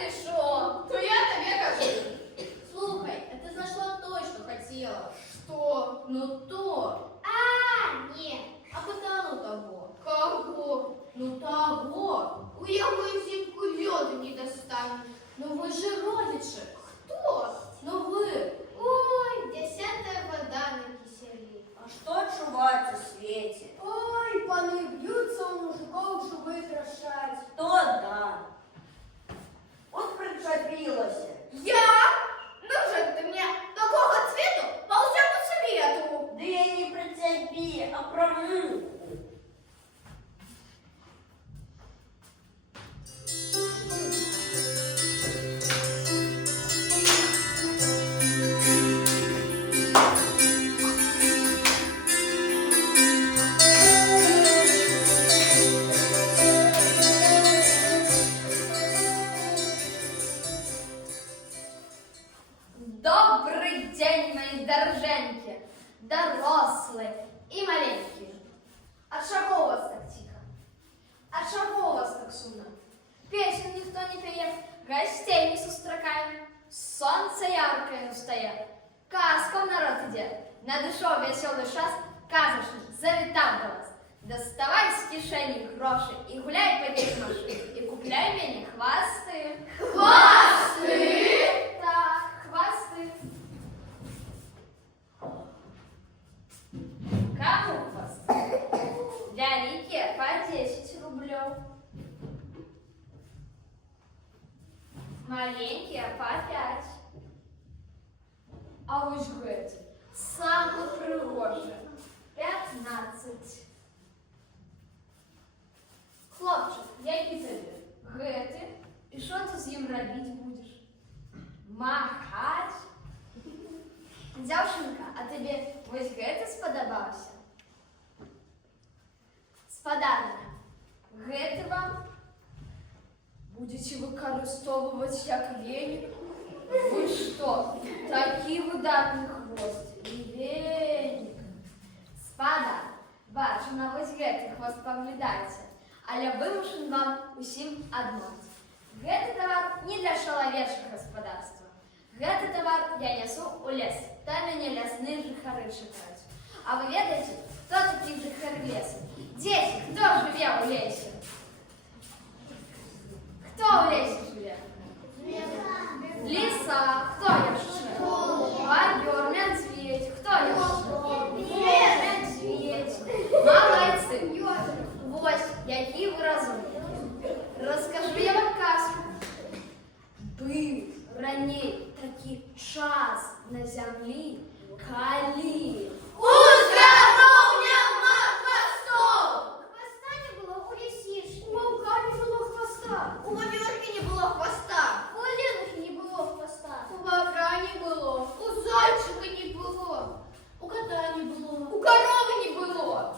ти що? То я тобі кажу. Слухай, а ти знайшла то, що хотіла? Що? Ну то. Ні. А питала у того. Кого? Ну того. У його зімку льоду не достану. Ну ви же родичі. Хто? Ну ви. Ой, 10-я вода на киселі. А что чувать у свете? Ой, пани б'ються у мужиков, щоб прикрашать. То да. Вот причепилась. Я? Ну же ты мне такого цвету по всему свету. Да я не про тебя, а про муху. Добрый день, мои дороженьки, дорослые и маленькие. А чего у вас так тихо? А чего у вас так шумно? Песен никто не пеет, гостей не сустракаем, солнце яркое настает, казком народ идет, надышал веселый час, казочный, завитал до вас. Доставай с кишени гроши и гуляй по ней маши, и купляй мне хвасты. Хвасты? Так, хвасты. Кому хвасты? Вялике по 10 рублев. Маленькие по 5. А ось гэты самый пригожий 15. Хлопчик, які тобі? Гэты? І що ти з ним робити будеш? Махать? Дзяўчынка, а тобі ось гэты спадабаўся? Спадарня, гэты вам будете выкарыстоўваць як венік? Вы што, такі выдатны хвост і венік? Спадар, бачу, на вось гэты хвост паглядаеце, але вымушан вам усім адмовіць. Гэты тавар не для чалавечых гаспадарства. Гэты тавар я нясу ў лес, там мяне лясныя жыхары чакаюць. А вы ведаеце, хто такі жыхары лесу? Дзеці, хто жыве ў лесе? Хто ў лесе жыве? Ліса, хто яшчэ? Вавёр, мядзведзь, хто яшчэ? Мядзведзь. Малайцы. Вось, які вы разумны. Раскажу я вам казку. Быў раней такі час на зямлі, калі Узгаров няма хвостов. хваста не было у лісішкі, У вовка не было хвоста. У вовёрки не было хвоста. у Ленухи не было хвоста, У бобра не было. У зайчика не было. У кота не было. У коровы не было.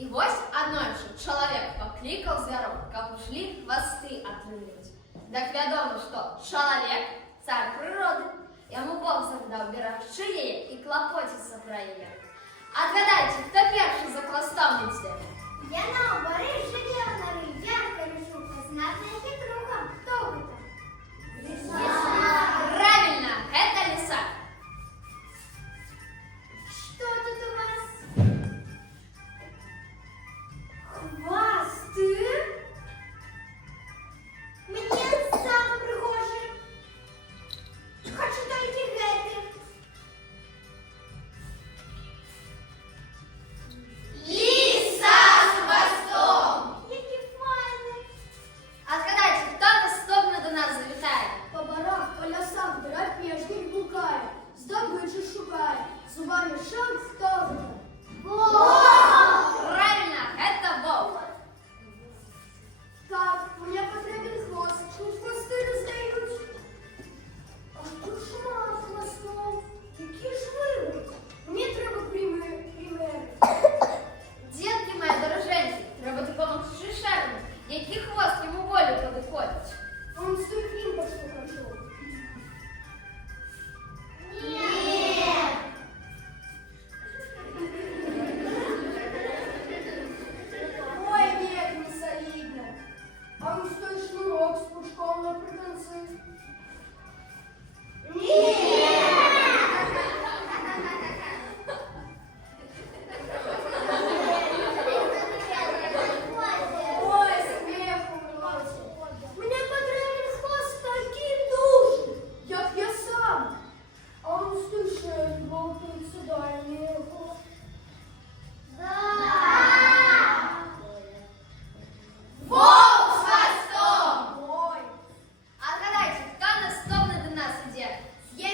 І вось аднойчы чалавек паклікаў звяроў, каб ушлі хвасты атрымліваць. Так вядома, што чалавек цар прыроды, яму Бог загадаў берагчы яе і клапоціцца пра яе. Адгадайце, хто першы за хвастом ідзе? Яна ў бары жыве на ярка рыжуха, знатная хітруха. Хто гэта? Правильно, гэта ліса. Што тут у вас? Хвасты? Мне сам прыгожы. Хочу толькі гэты. Лиса с хвостом. Які файны. А ось той шнурок з пушком наприкінці. Ой, сміху много. Мені потрібен хвост такий дуже, як я сам. А ось той шерсть болтається, дай мені його. Волк з хвостом! Ой, Отгадайте, хто наступний до нас іде? я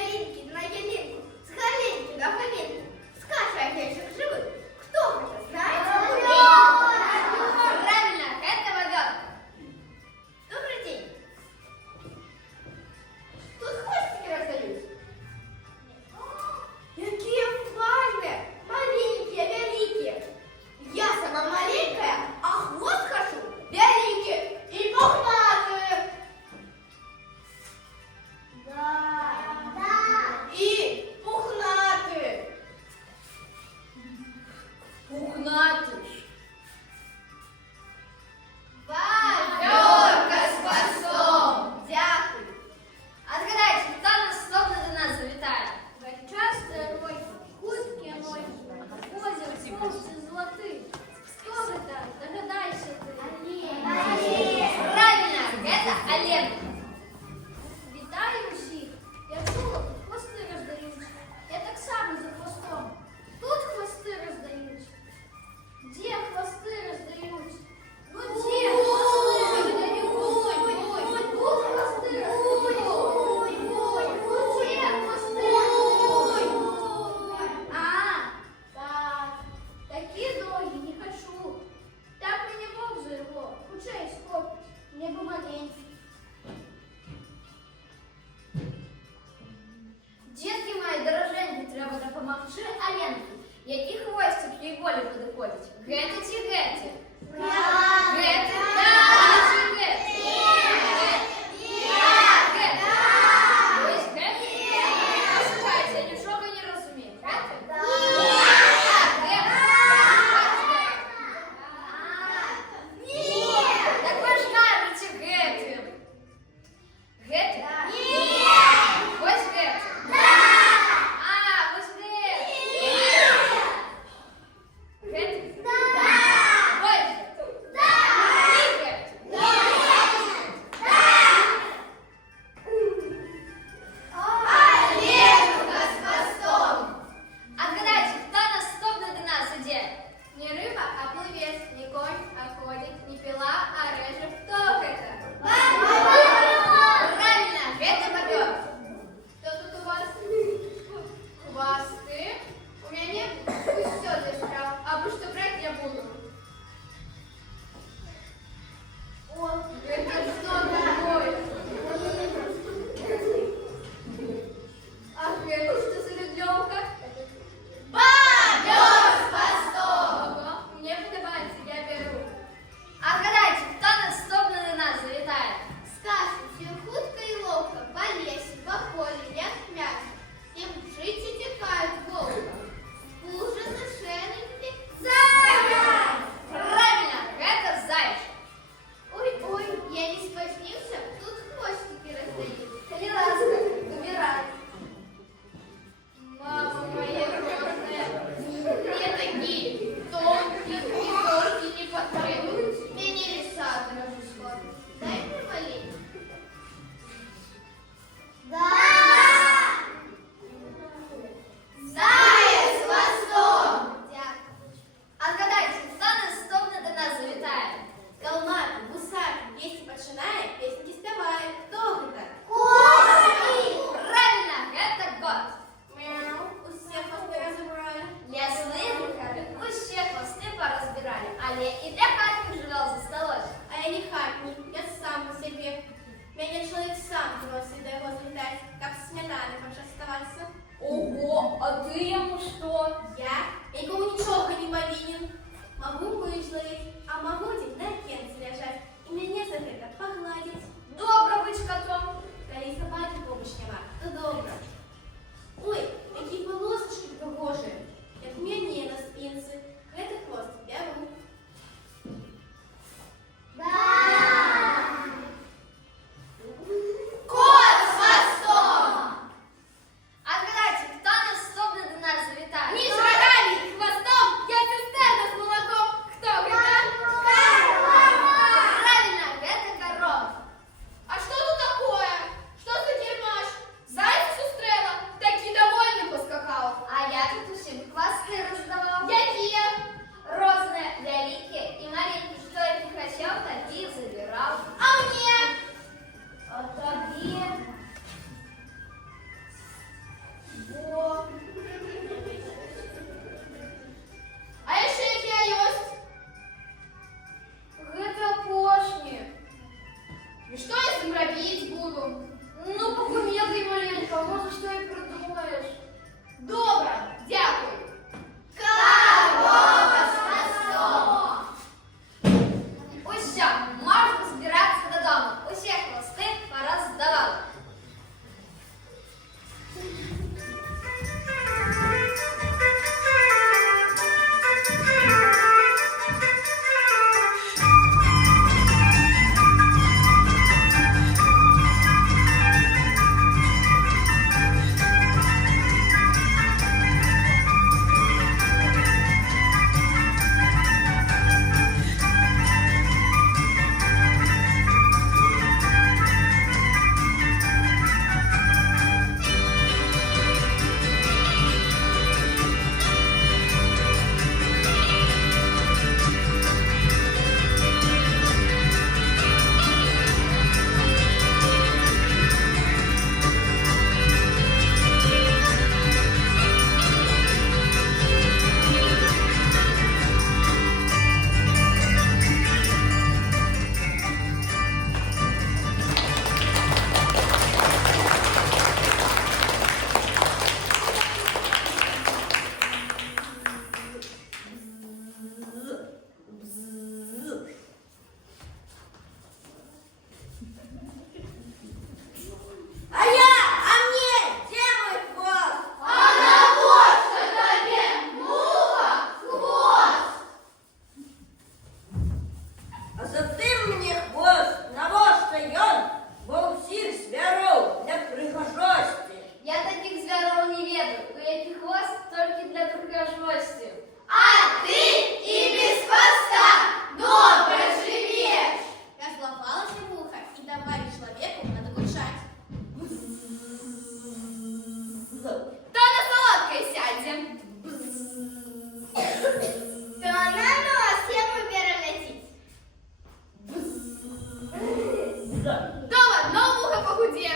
Дома, но муха похуде.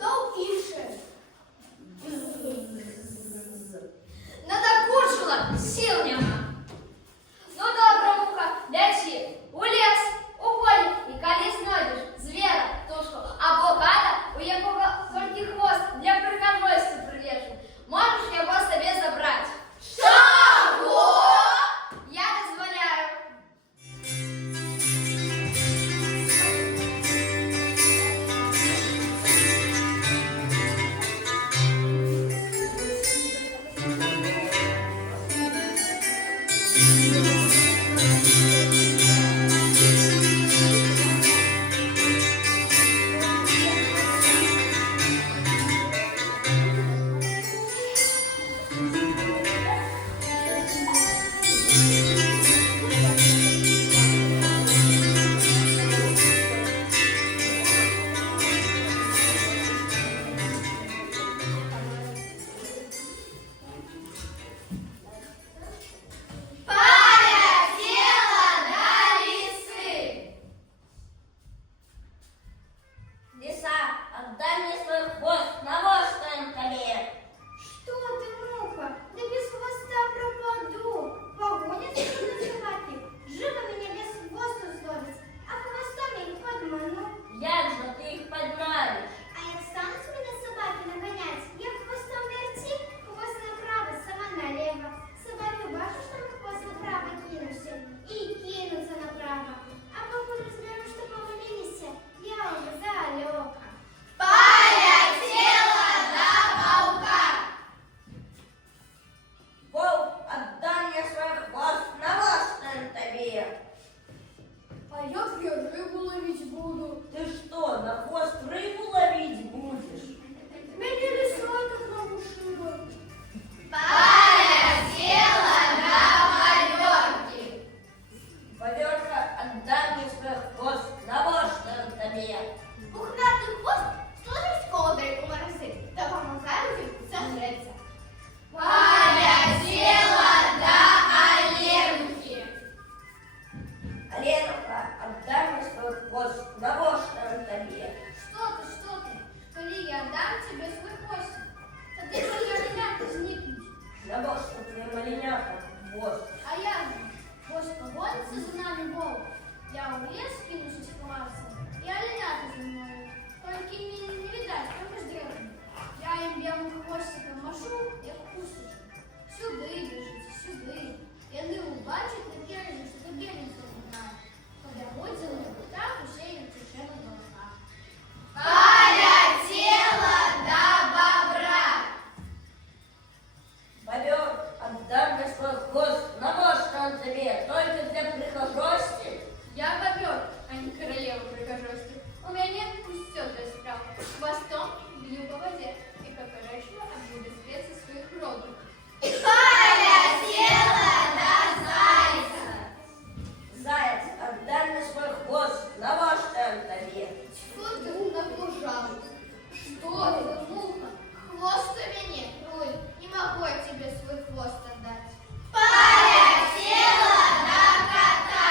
Толкіше. Надокушала, сил нема. Ну добре, муха, лящи, у лес, у поле, і коли знойдеш звера, тушку або гада, у якого тільки хвост для прихожості прив'яжу, можеш його собі забрати. Чого? Я дозволяю. Полетела до лисы. Лиса, отдай мне свой хвост, навоштаем тебе. Что ты, муха? Да без хвоста пропаду. Погонят сюда собаки. Живо меня без хвоста зловить, а хвостом я их подману. Як же ты их подманишь? А як стануть меня собаки нагонять, я хвостом верти, хвост направо, сама налево. Собаки бачу, что на хвост направо кинулся, и кинутся направо. А пока разберу, что помолились, я уже далеко. Полетела до волка. Волк, отдай мне свой хвост, навоштаем тебе. А як я рибу ловить буду? Ты что, на хвост рыбу ловить будешь? Мені лиса так навушила. Полетела до валерки. Валерка, отдай мне свой хвост, навоштаем тебе. Пухнатый хвост сложить ковдрой у морозы, да помогает им согреться. Полетела до оленки. Оленовка, отдай мне свой хвост, навоштаем тебе. Что ты? Коли я дам тебе свой хвостик, то ты моя ребята сникнешь. Навоштаем тебе маленята хвост. А я же, хвост погонится за нами волк. Я в лес кинусь искупаться, и оленята за мной. Только меня не видать, только с древним. Я им белым хвостиком машу, як кусточку. Сюди біжить, сюди. Яни убачать на березі, що ти біленько знає. Подавуть за ним, так усе їм тече на глазах. Полетела до бобра. Бобер, отдай мне свой хвост, навоштаем тебе, только для прихожости. Я бобер, а не королева прихожости. У меня пусть все для справ. Хвостом бью по воде и поперечно обью без специи своих родов. Полетела до зайца. Заяц, отдай мне свой хвост, навоштаем тебе. Что ты напужалась? Что ты, муха? Хвост у меня нет. Ой, не могу я тебе свой хвост отдать. Полетела до кота.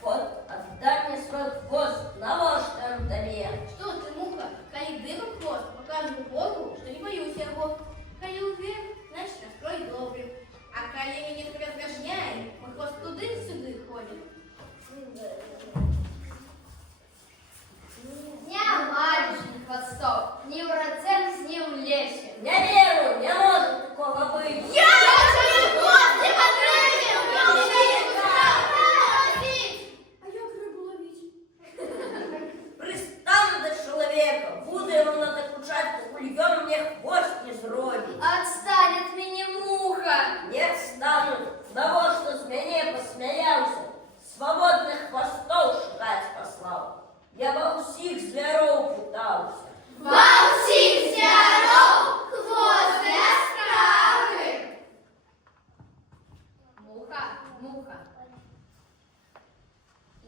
Кот, отдай мне свой хвост, навоштаем тебе. Что ты, муха? Коли дыбом хвост, покажу Богу, что не боюсь его. Коли уверен, значит, настрой добрый. А коли меня не разгоняет, мой хвост туды-сюды ходит. Не обманешь ни хвостов, ни в Рацемс, ни в лесе. Не верю, не может такого быть. Я тебе хвост не потребен! А як рибу ловить? Пристану до человека, буду ему надокучать, поки он мне хвост не зробить. Отстань от меня, муха! Не встану, того, что с меня посмеялся, свободных хвостов шукать послал. Я во всех зверов пытался. Во всіх зяров хвост для справи! Муха, муха,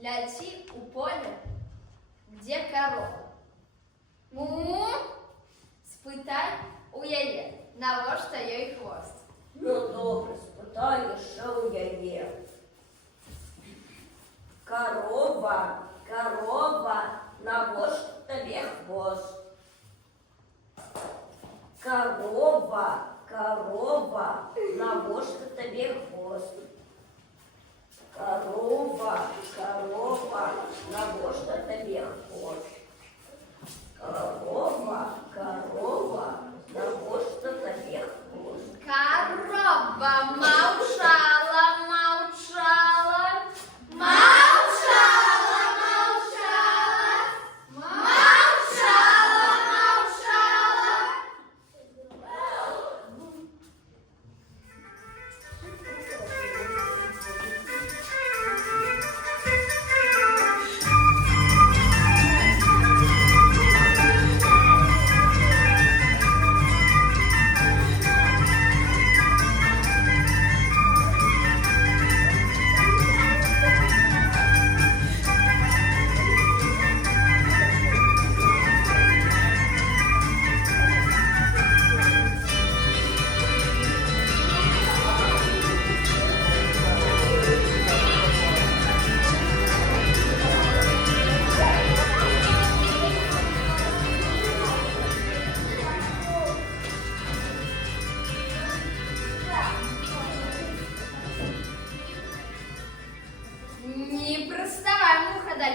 ляти у поля, где корова. Му, спитай у яє, навошта їй хвост. Ну добре, спитаю, що я є.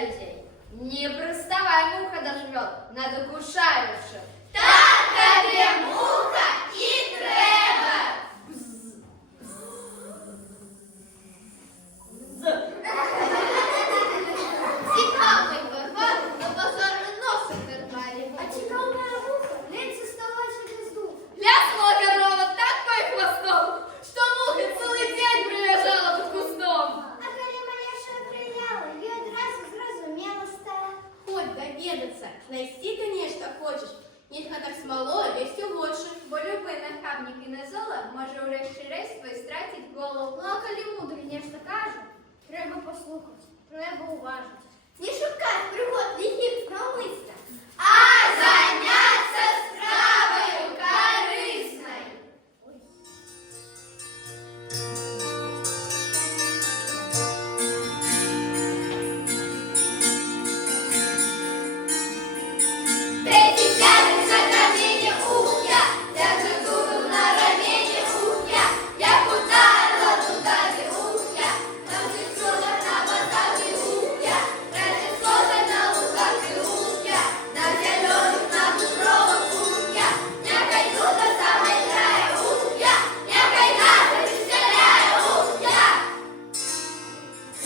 людей. Не приставай, муха доживет, надокушаешь. Так тобі муха і треба. Цікавий варвар на базарі носа терпає. А цікавая муха ледь со стола через дух. Ляснула корова так по хвостом, что муха целый день прилежала под кустом. А коли Маляша приляла, їй одразу зрозуміло стало. Хоть доведаться, знайти, конечно, хочеш. Нельга так смоло, весь угодше. Бо любий нахабник і незола може врешті-решт стратить голову. Ну а коли мудрий нечто каже, треба послухати, треба уважити.